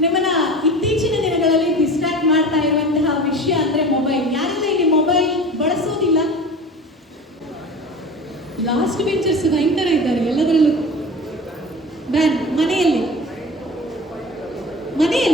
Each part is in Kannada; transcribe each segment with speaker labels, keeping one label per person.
Speaker 1: ನಿಮ್ಮನ್ನ ಇತ್ತೀಚಿನ ದಿನಗಳಲ್ಲಿ ಡಿಸ್ಟ್ರಾಕ್ಟ್ ಮಾಡ್ತಾ ಇರುವಂತಹ ವಿಷಯ ಅಂದ್ರೆ ಮೊಬೈಲ್ ಯಾರೆಲ್ಲ ಇಲ್ಲಿ ಮೊಬೈಲ್ ಬಳಸೋದಿಲ್ಲ? ಲಾಸ್ಟ್ ಪಿಕ್ಚರ್ಸ್ ಭಯಂಕರ ಇದ್ದಾರೆ ಎಲ್ಲದರಲ್ಲೂ. ಬ್ಯಾನ್ ಮನೆಯಲ್ಲಿ. ಮನೆಯಲ್ಲಿ.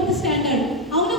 Speaker 1: the standard.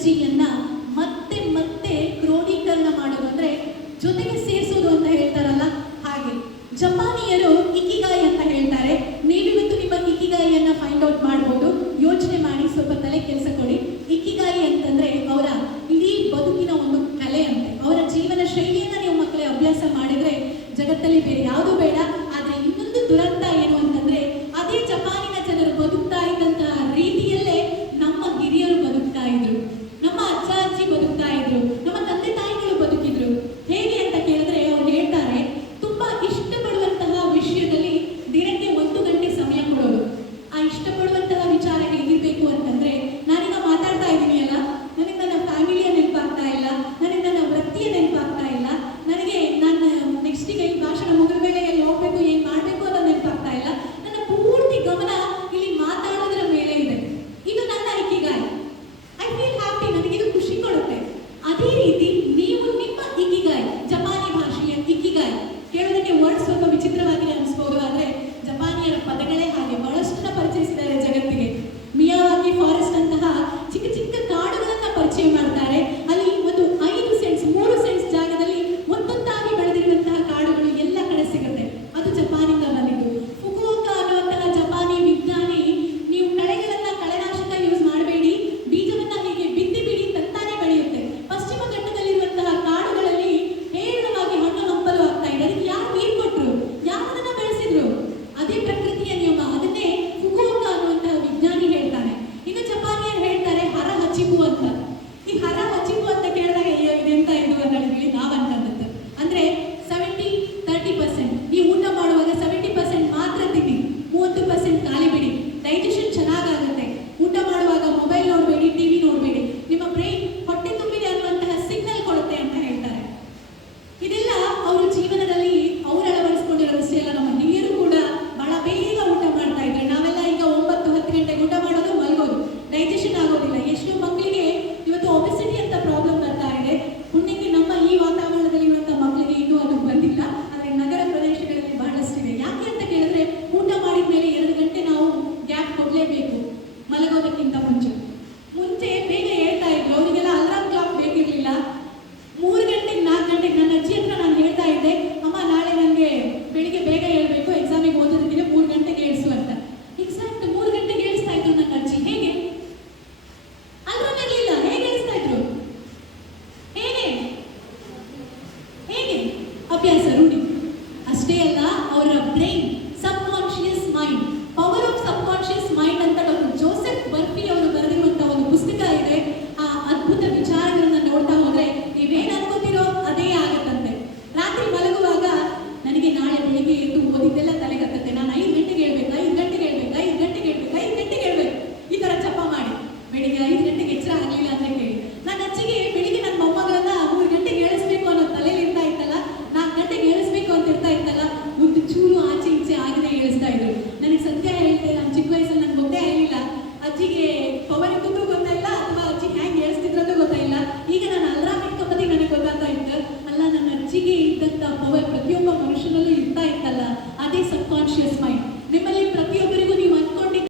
Speaker 1: ಎನರ್ಜಿಯನ್ನು ಮತ್ತೆ ಮತ್ತೆ